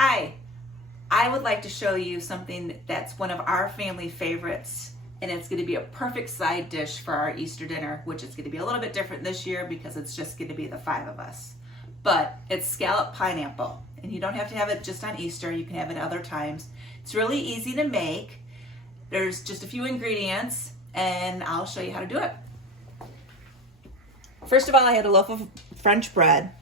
Hi, I would like to show you something that's one of our family favorites, and it's going to be a perfect side dish for our Easter dinner, which is going to be a little bit different this year because it's just going to be the 5 of us. But it's scalloped pineapple, and you don't have to have it just on Easter, you can have it other times. It's really easy to make. There's just a few ingredients, and I'll show you how to do it. First of all, I had a loaf of French bread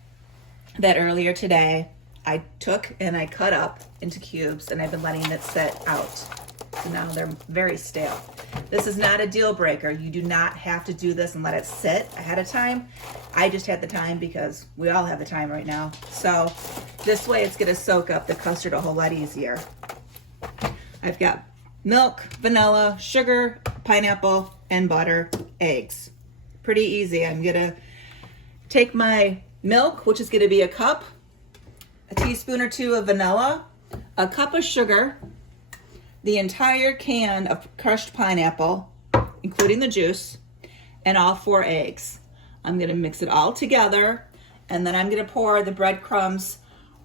that earlier today I took and I cut up into cubes, and I've been letting it sit out. So now they're very stale. This is not a deal breaker. You do not have to do this and let it sit ahead of time. I just had the time because we all have the time right now. So this way it's gonna soak up the custard a whole lot easier. I've got milk, vanilla, sugar, pineapple, and butter, eggs. Pretty easy. I'm gonna take my milk, which is gonna be a cup, a teaspoon or 2 of vanilla, a cup of sugar, the entire can of crushed pineapple, including the juice, and all 4 eggs. I'm gonna mix it all together, and then I'm gonna pour the breadcrumbs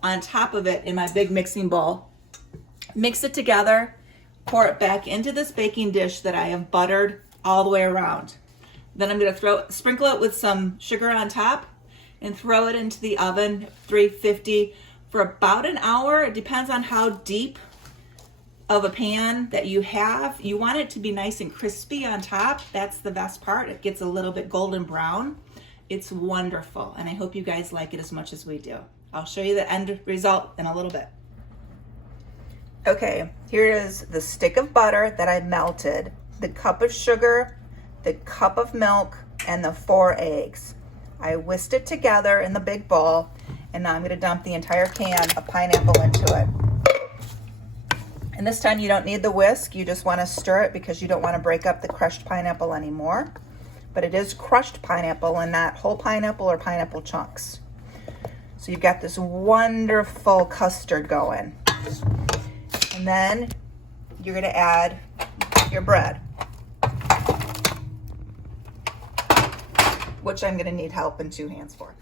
on top of it in my big mixing bowl. Mix it together, pour it back into this baking dish that I have buttered all the way around. Then I'm gonna sprinkle it with some sugar on top and throw it into the oven, 350, for about an hour. It depends on how deep of a pan that you have. You want it to be nice and crispy on top. That's the best part. It gets a little bit golden brown. It's wonderful, and I hope you guys like it as much as we do. I'll show you the end result in a little bit. Okay, here is the stick of butter that I melted, the cup of sugar, the cup of milk, and the 4 eggs. I whisked it together in the big bowl, and now I'm gonna dump the entire can of pineapple into it. And this time you don't need the whisk, you just wanna stir it because you don't wanna break up the crushed pineapple anymore. But it is crushed pineapple and not whole pineapple or pineapple chunks. So you've got this wonderful custard going. And then you're gonna add your bread, which I'm gonna need help in 2 hands for.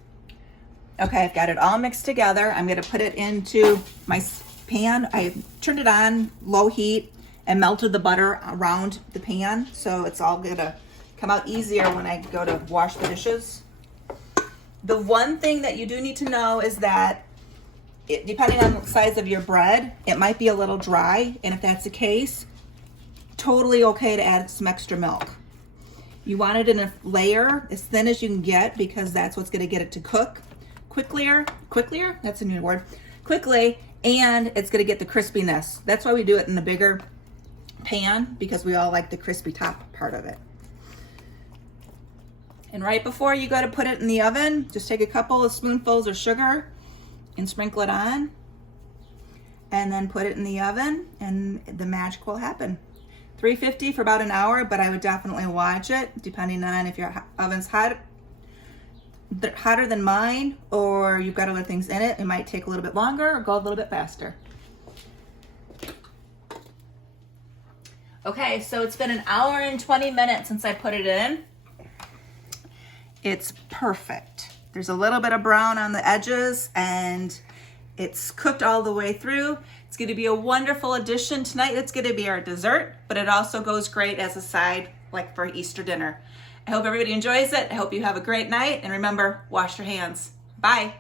Okay, I've got it all mixed together. I'm gonna put it into my pan. I turned it on low heat and melted the butter around the pan, so it's all gonna come out easier when I go to wash the dishes. The one thing that you do need to know is that depending on the size of your bread, it might be a little dry, and if that's the case, totally okay to add some extra milk. You want it in a layer as thin as you can get because that's what's gonna get it to cook quickly, that's a new word, quickly, and it's gonna get the crispiness. That's why we do it in a bigger pan, because we all like the crispy top part of it. And right before you go to put it in the oven, just take a couple of spoonfuls of sugar and sprinkle it on, and then put it in the oven, and the magic will happen. 350 for about an hour, but I would definitely watch it depending on if your oven's hotter than mine or you've got other things in it. It might take a little bit longer or go a little bit faster. Okay, so it's been an hour and 20 minutes since I put it in. It's perfect. There's a little bit of brown on the edges, and it's cooked all the way through. It's gonna be a wonderful addition tonight. It's gonna be our dessert, but it also goes great as a side, like for Easter dinner. I hope everybody enjoys it. I hope you have a great night, and remember, wash your hands. Bye.